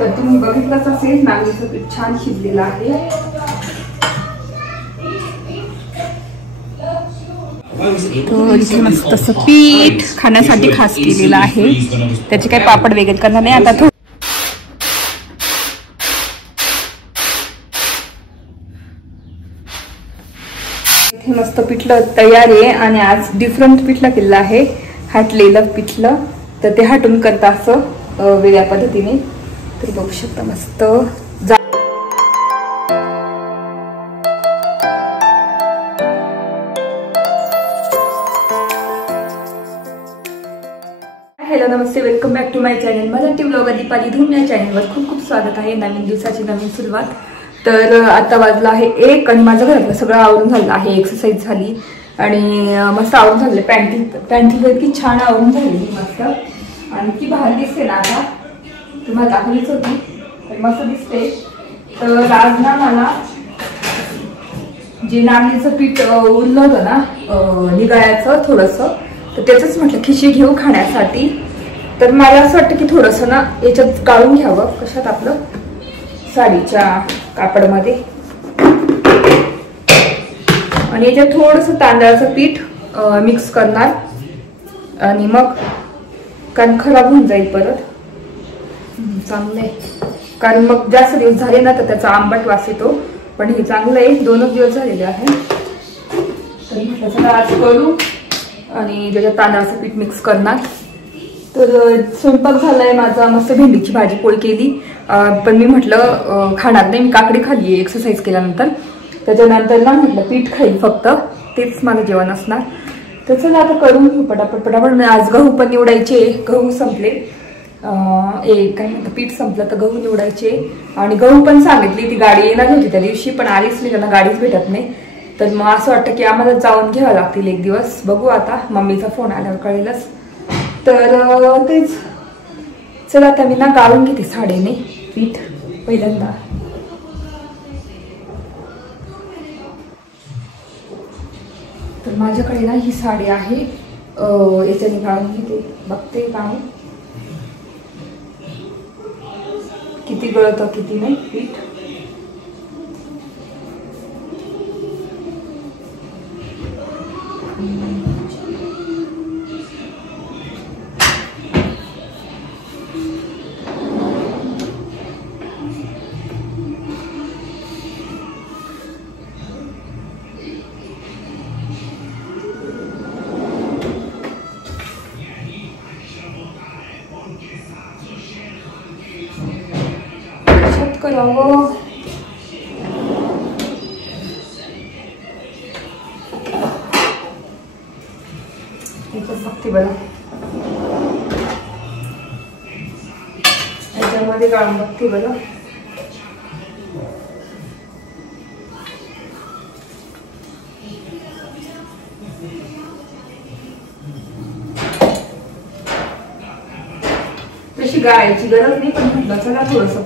तर तुम्ही बघितलंच असेल नागलीचं पीठ छान शिजलेलं आहे. तर इथे मस्त तसं पीठ खाण्यासाठी खास केलेलं आहे. त्याचे काही पापड वगैरे करणार नाही आता. इथे मस्त पिठलं तयार आहे आणि आज डिफरंट पिठलं केलेलं आहे, हटलेलं पिठलं. तर ते हटून करता असं वेगळ्या पद्धतीने. तर बघू शकता मस्त हॅलो नमस्ते, welcome back to my channel Marathi blogger Deepali Dhoom. या चॅनलवर खूप खूप स्वागत आहे. नवीन दिवसाची नवीन सुरुवात. तर आता वाजला आहे 1 आणि माझं घरातलं सगळं आवरून झालं आहे. एक्सरसाइज झाली आणि मस्त आवरून झालं. पॅन्टी इतकी छान आवरून झालेली मस्त. आणि ती बाहेर दिसते ना, आता तुम्हाला दाखवलीच होती तर मस्त दिसते. तर आज ना मला जे नागलीचं पीठ उरलं होतं ना निगाळ्याचं थोडंसं, तर त्याचंच म्हटलं खिशी घेऊ खाण्यासाठी. तर मला असं वाटतं की थोडंसं ना याच्यात गाळून घ्यावं. कशात? आपलं साडीच्या कापडमध्ये. आणि याच्यात थोडंसं तांदळाचं पीठ मिक्स करणार आणि मग कारण खराब होऊन जाईल परत. चांगलं आहे कारण मग जास्त दिवस झाले ना तर त्याचा आंबट वास येतो. पण हे चांगलं आहे, 2 दिवस झालेले आहे. तर म्हटलं चला आज करू आणि त्याच्यात तांदळाचं पीठ मिक्स करणार. तर स्वयंपाक झालाय माझा. मस्त भेंडीची भाजी पोळी केली. पण मी म्हटलं खाणार नाही, मी काकडी खाल्ली एक्सरसाइज केल्यानंतर. त्याच्यानंतर ना म्हटलं पीठ खाईल फक्त, तेच माझं जेवण असणार. तर चला आता करून घेऊ पटापट पटापट. आज गहू पण निवडायचे, गहू संपले. काय म्हणतं पीठ संपलं तर गहू निवडायचे. आणि गहू पण सांगितली, ती गाडी येणार होती त्या दिवशी पण आलीच नाही, त्यांना गाडीच भेटत नाही. तर मग असं वाटतं की आम्हाला जाऊन घ्यावं लागतील एक दिवस. बघू आता, मम्मीचा फोन आल्यावर कळेलच. तर तेच चला आता मी ना गाळून घेते साडीने पीठ पहिल्यांदा. तर माझ्याकडे ना ही साडी आहे, याच्याने गाळून घेते. बघते काय किती गळतं किती नाही पीठ. करावं बघते बरं, याच्यामध्ये गाळून बघते बरं. तशी गाळायची गरज नाही, पण म्हटलं चला थोडंसं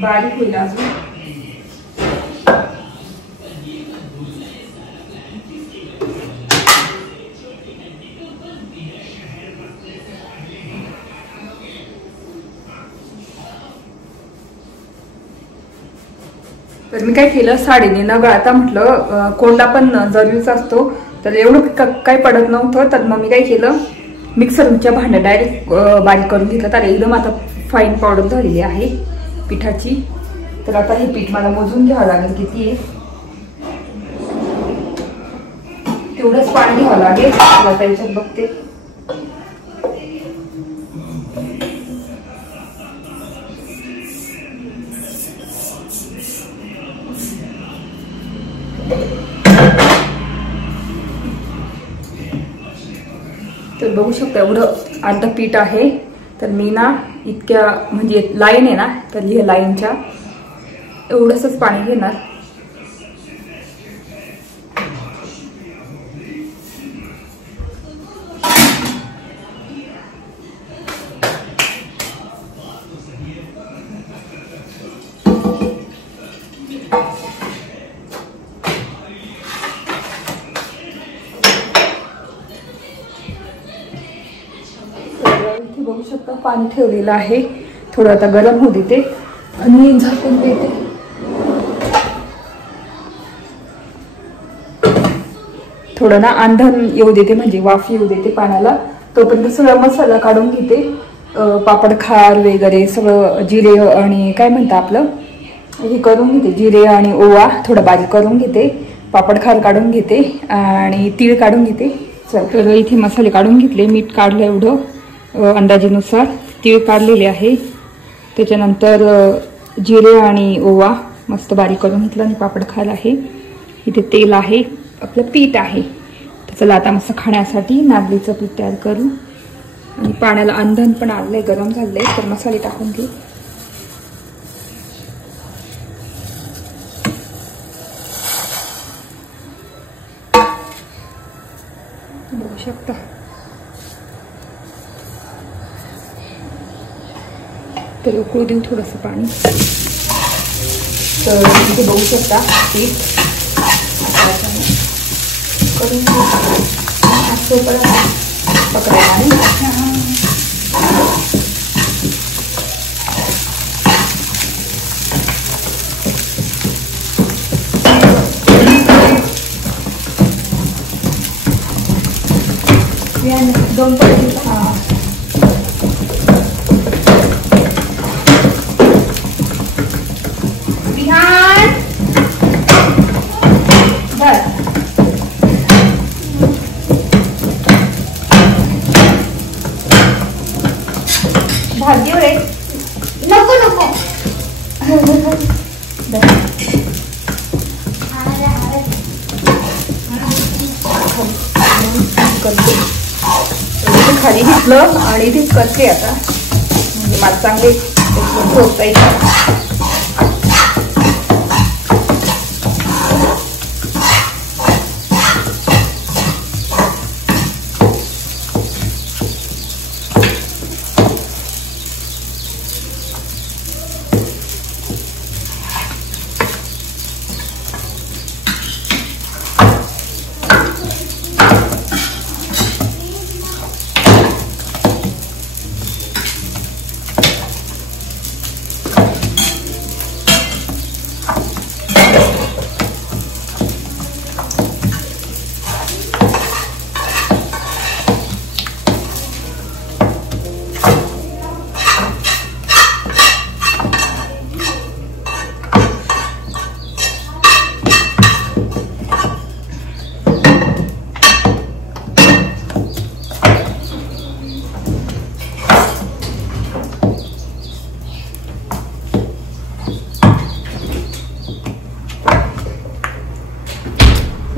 बारीक होईल अजून. तर मी काय केलं, साडीने न गाळता म्हटलं कोंडा पण जरुरीचा असतो, तर एवढं काही पडत नव्हतं. तर मग मी काय केलं, मिक्सरच्या भांड्यात डायरेक्ट बारीक करून घेतलं. तर एकदम आता फाईन पावडर झालेली आहे पिठाची. तर आता हे पीठ मला मोजून घ्यावं लागेल किती आहे, तेवढंच पाणी घ्यावं लागेल. आता याच्यात बघते. तर बघू शकता एवढं अर्ध पीठ आहे. तर मी ना इतक्या म्हणजे लाईन आहे ना, तर ह्या लाईनच्या एवढंच पाणी घेणार. बघू शकता पाणी ठेवलेलं आहे, थोडं आता गरम होऊ देते. आणि झाकून देते. थोडं ना आंधण येऊ देते, म्हणजे वाफ येऊ देते पाण्याला. तोपर्यंत सगळा मसाला काढून घेते. पापड खार वगैरे सगळं, जिरे आणि काय म्हणता आपलं हे करून घेते. जिरे आणि ओवा थोडं बारीक करून घेते. पापड खार काढून घेते आणि तीळ काढून घेते. तर इथे मसाले काढून घेतले. मीठ काढलं एवढं अंदाजेनुसार. तीळ काढलेले आहे. त्याच्यानंतर जिरे आणि ओवा मस्त बारीक करून घेतलं आणि पापड खार आहे. इथे तेल आहे, आपलं पीठ आहे. तर चला आता मस्त खाण्यासाठी नागलीचं पीठ तयार करू. आणि पाण्याला अंधण पण आलंय, गरम झालंय. तर मसाले टाकून घेऊ. बघू शकता तर उकळू देऊ थोडंसं पाणी. तर इथे बघू शकता पीठ करून पकडायला. दोन पडली. विहान बस भात देऊ रे. नको नको खाली घेतलं आणि ते करते आता. म्हणजे मला चांगले ठोकता येतं.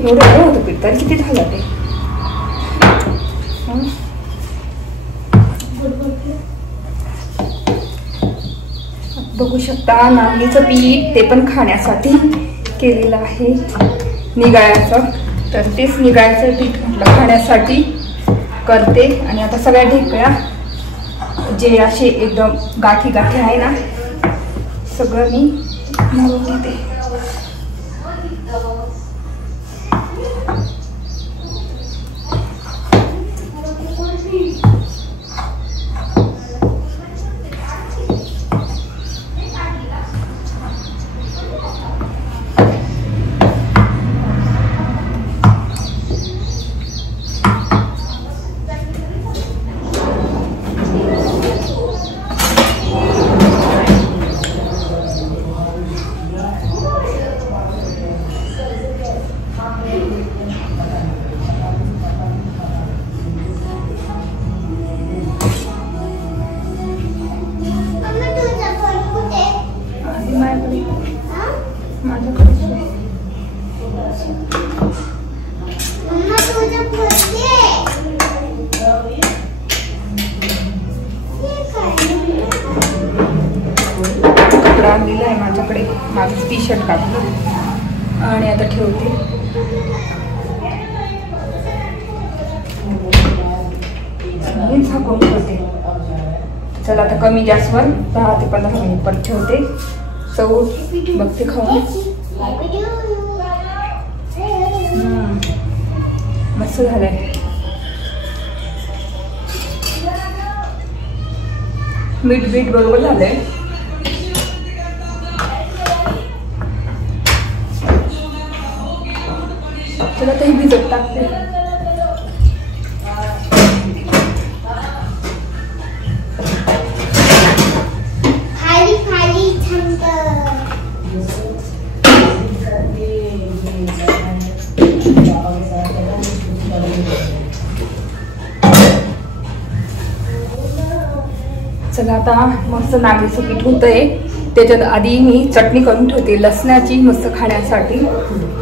एवढं बरं होतं पीठ, तर किती झालं ते. बघू शकता नागलीचं पीठ, ते पण खाण्यासाठी केलेलं आहे निगाळ्याचं. तर तेच निगाळ्याचं पीठ म्हटलं खाण्यासाठी करते. आणि आता सगळ्या ढेकळ्या जे असे एकदम गाठी गाठी आहे ना, सगळं मी मळून घेते. आणलेलं आहे माझ्याकडे, माझं टी शर्ट काढलं आणि आता ठेवते. झाकून ठेवते. चला आता कमी गॅसवर 10 ते 15 मिनिट पण ठेवते. चव बघते खाऊन. मस्त झालंय. मीठ बीठ बरोबर झालंय. हळदही भिजत टाकते. चला आता मस्त नागलीचं पीठ होतंय. त्याच्यात आधी मी चटणी करून ठेवते लसणाची मस्त खाण्यासाठी.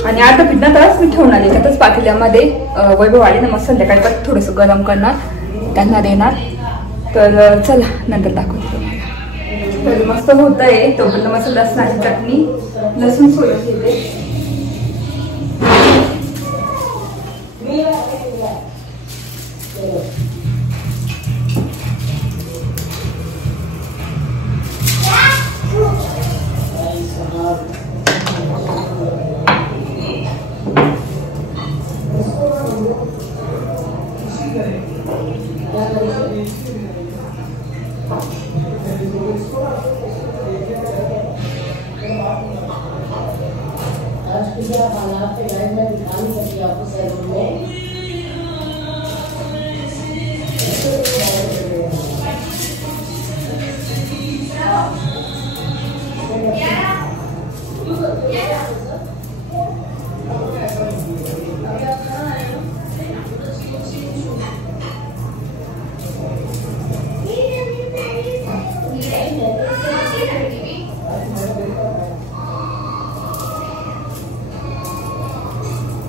आणि आता पीठ नंतरच मी ठेवणार याच्यातच पातेल्यामध्ये. वैभव आले ना मग संध्याकाळी पण थोडंसं गरम करणार त्यांना देणार. तर चला नंतर दाखवते तुम्हाला. तर मस्त होतंय तोपर्यंत मस्त लसणाची चटणी लसूण सोलून घेते.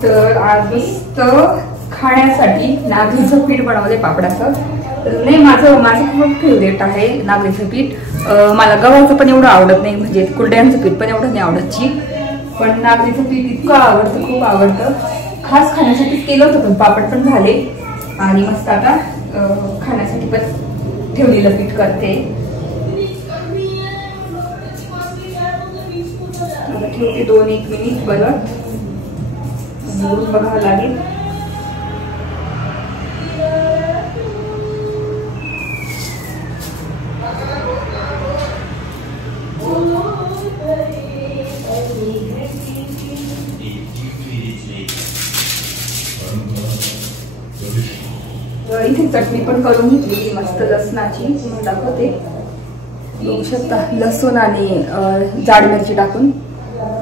तर आज मस्त खाण्यासाठी नागलीचं पीठ बनवले पापडाचं. नाही माझं खूप फेवरेट आहे नागलीचं पीठ. मला गव्हाचं पण एवढं आवडत नाही, म्हणजे कुरड्यांचं पीठ पण एवढं नाही आवडत. पण नागलीचं पीठ इतकं आवडतं, खूप आवडतं. खास खाण्यासाठी केलं होतं पण पापड पण झाले. आणि मस्त आता खाण्यासाठी पण ठेवलेलं पीठ करते. ठेवते 2-1 मिनिट परत बघावं लागेल. इथे चटणी पण करून घेतली मस्त लसणाची. तुम्ही दाखवते बघू शकता. लसूण आणि जाड मिरची टाकून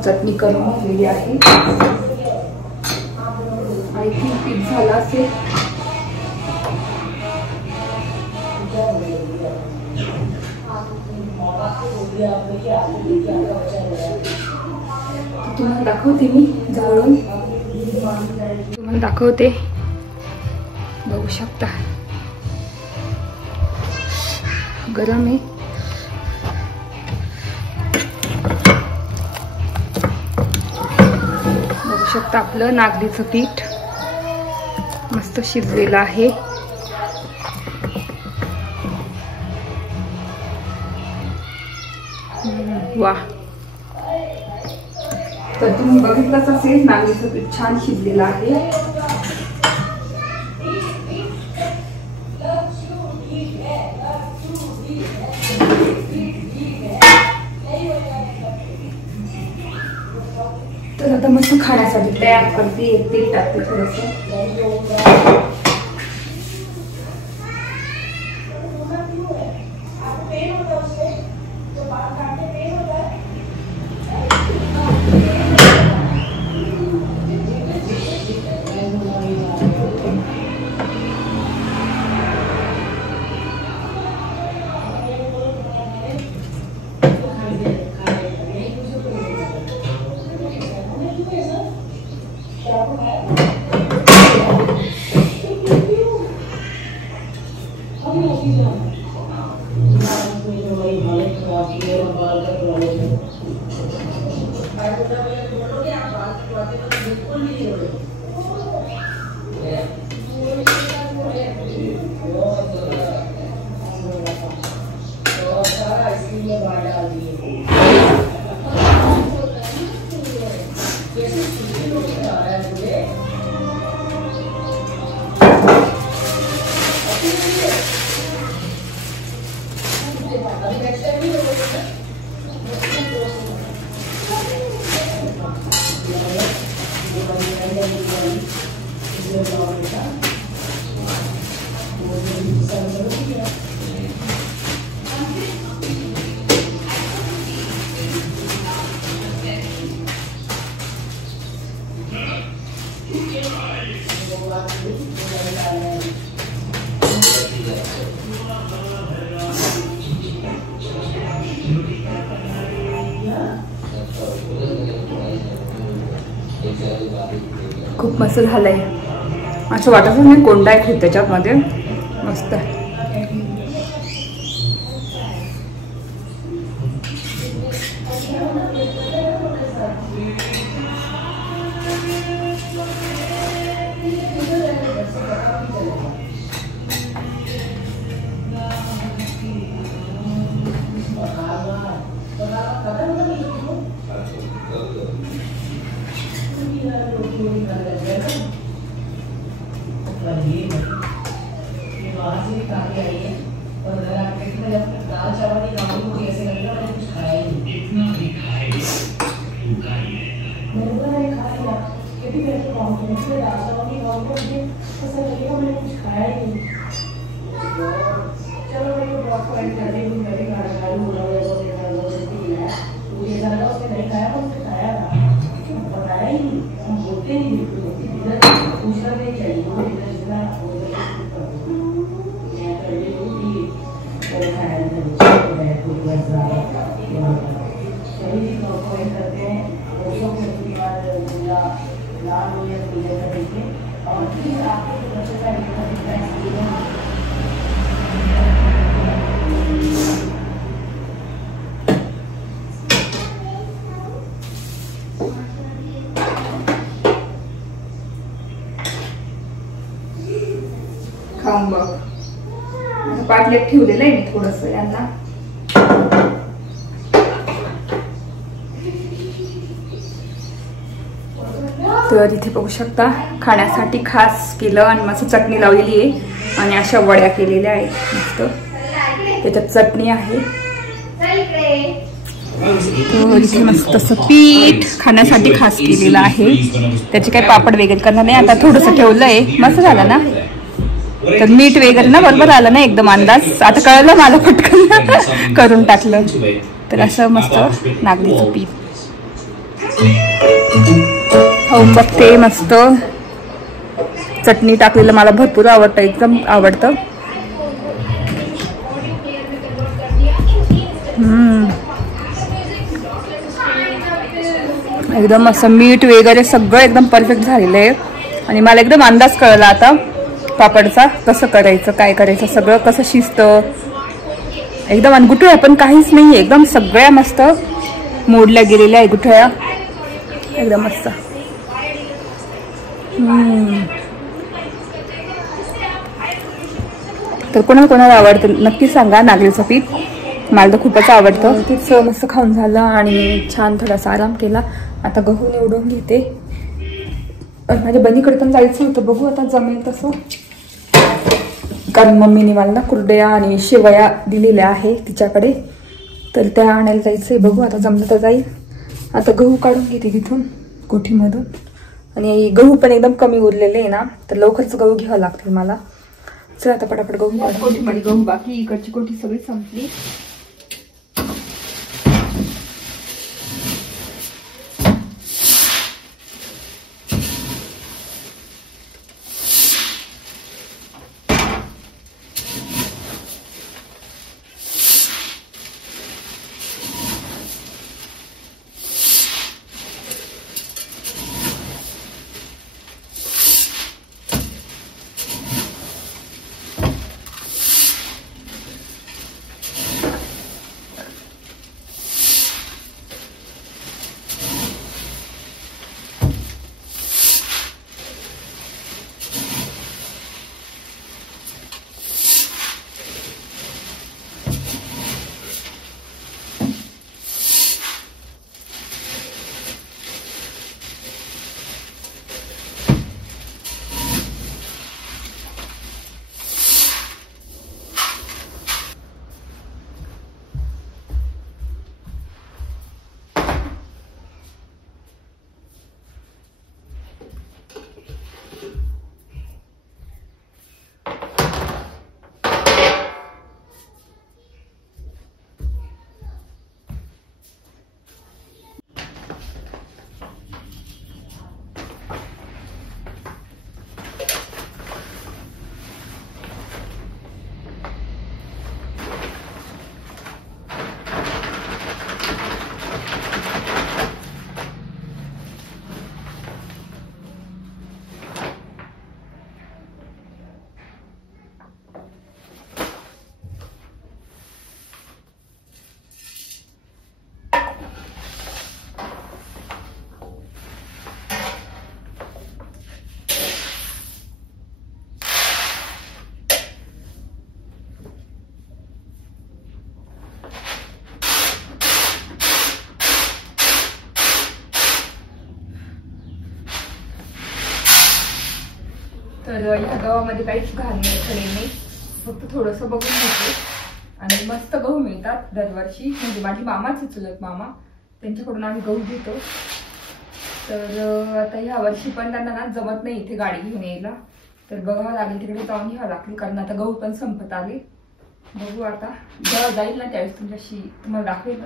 चटणी करून घेतलेली आहे. आणि पीठ झाला असेल. तुम्हाला दाखवते मी जवळून. तुम्हाला दाखवते बघू शकता. गरम आहे. बघू शकता आपलं नागलीचं पीठ मस्त शिजलेलं आहे. वा. तर तुम्ही बघितलंच असेल नागलीचं पीठ छान शिजलेलं आहे. तर आता मस्त खाण्यासाठी तयार करते. तेल टाकते थोडंसं. खूप मस्त झालंय. असं वाटत नाही कोंडा आहे खूप त्याच्यामध्ये. मस्त आहे. खाऊन बघ. पाटल्यात ठेवलेलं आहे मी थोडस यांना. तर इथे बघू शकता खाण्यासाठी खास केलं आणि मस्त चटणी लावलेली आहे आणि अशा वड्या केलेल्या आहेत मस्त. त्याच्यात चटणी आहे. तर इथे मस्त असं पीठ खाण्यासाठी खास केलेलं आहे. त्याचे काही पापड वगैरे करणार नाही. आता थोडंसं ठेवलंय. मस्त झालं ना. तर मीठ वगैरे ना बरोबर आलं ना एकदम अंदाज. आता कळलं मला पटकन करून टाकलं. तर असं मस्त नागलीचं पीठ खाऊन बघते. मस्त चटणी टाकलेलं मला भरपूर आवडतं. एकदम आवडतं. एकदम असं मीठ वगैरे सगळं एकदम परफेक्ट झालेलं आहे. आणि मला एकदम अंदाज कळला आता पापडचा कसं करायचं काय करायचं सगळं कसं शिजतं. एकदम आणि गुठळ्या पण काहीच नाही. एकदम सगळ्या मस्त मोडल्या गेलेल्या आहे गुठळ्या. एकदम मस्त. तर कोणाला आवडतं नक्की सांगा नागलीचं पीठ. मला तर खूपच आवडतं. तेच मस्त खाऊन झालं आणि छान थोडासा आराम केला. आता गहू निवडून घेते. माझ्या बहिणीकडे पण जायचं होतं. बघू आता जमेल तसं. कारण मम्मीने मला ना कुरडया आणि शेवया दिलेल्या आहे तिच्याकडे. तर त्या आणायला जायचंय. बघू आता जमलं तर जाईल. आता गहू काढून घेते तिथून कोठीमधून. आणि गहू पण एकदम कमी उरलेले आहे ना. तर लवकरच गहू घ्यावं लागतील मला. चल आता पटापट गहू काढून. कोठीमध्ये गहू बाकी. इकडची कोठी सगळी संपली. तर ह्या गव्हामध्ये काहीच घालणे खडे नाही, फक्त थोडंसं बघून घेते आणि मस्त गहू मिळतात दरवर्षी. म्हणजे माझी मामाच चुलत मामा, त्यांच्याकडून आम्ही गहू घेतो. तर आता ह्या वर्षी पण त्यांना ना जमत नाही इथे गाडी घेऊन यायला, तर बघावं लागेल, तिकडे जाऊन घ्यावं लागेल, कारण आता गहू पण संपत आले. बघू आता जेव्हा जाईल ना त्यावेळेस तुमच्याशी तुम्हाला दाखवेल.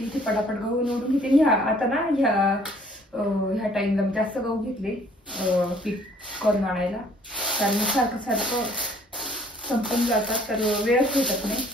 इथे पटापट गहू निवडून घेते. आता ना ह्या टाइमला जास्त गहू घेतले पीठ करून आणायला, कारण सारखं सारखं संपून जातात, तर वेळच भेटत नाही.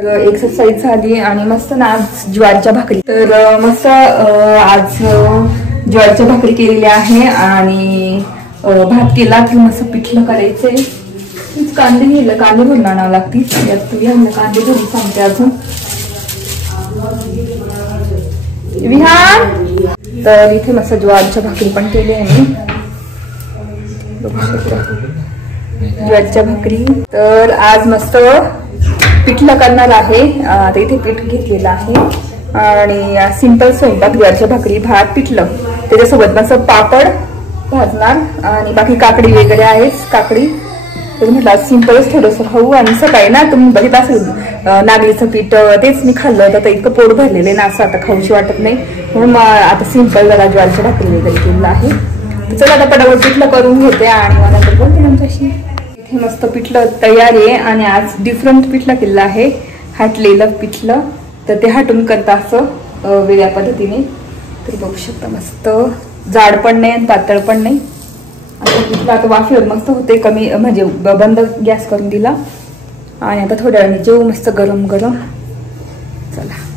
एक्सरसाइज झाली आणि मस्त ना आज ज्वारीच्या भाकरी, तर मस्त आज ज्वारीच्या भाकरी केलेल्या आहे आणि भात केला की मस्त पिठलं करायचंय. कांदे घेतलं, कांदे भरून आणावं लागतील, यात विहान कांदे भरून सांगते अजून. विहान तर इथे मस्त ज्वारीच्या भाकरी पण केली आहे मी, ज्वारीच्या भाकरी. तर आज मस्त पिठलं करणार आहे. आता इथे पीठ घेतलेलं आहे आणि सिंपल स्वयंपाक, ज्वारीच्या भाकरी, भात, पिठलं, त्याच्यासोबत मस्त पापड भाजणार आणि बाकी काकडी वगैरे आहेच, काकडी. तर म्हटलं सिंपलच थोडंसं खाऊ. आणि सकाळी ना तुम्ही बघित असेल नागलीचं पीठ, तेच मी खाल्लं होतं, तर इतकं पोट भरलेलं ना, असं आता खाऊशी वाटत नाही, म्हणून आता सिंपल जरा ज्वारीच्या भाकरी वगैरे केलेलं आहे. तर चला आता पटापट पिठलं करून घेते आणि मला नंतर बोलते तुमच्याशी. हे मस्त पिठलं तयार आहे आणि आज डिफरंट पिठलं केलं आहे, हाटलेलं पिठलं. तर ते हाटून करता असं वेगळ्या पद्धतीने. तर बघू शकता मस्त जाड पण नाही आणि पातळ पण नाही, आता पिठलं आता वाफेवर मस्त होते. कमी म्हणजे बंद गॅस करून दिला आणि आता थोड्या वेळाने जेवू मस्त गरम गरम. चला.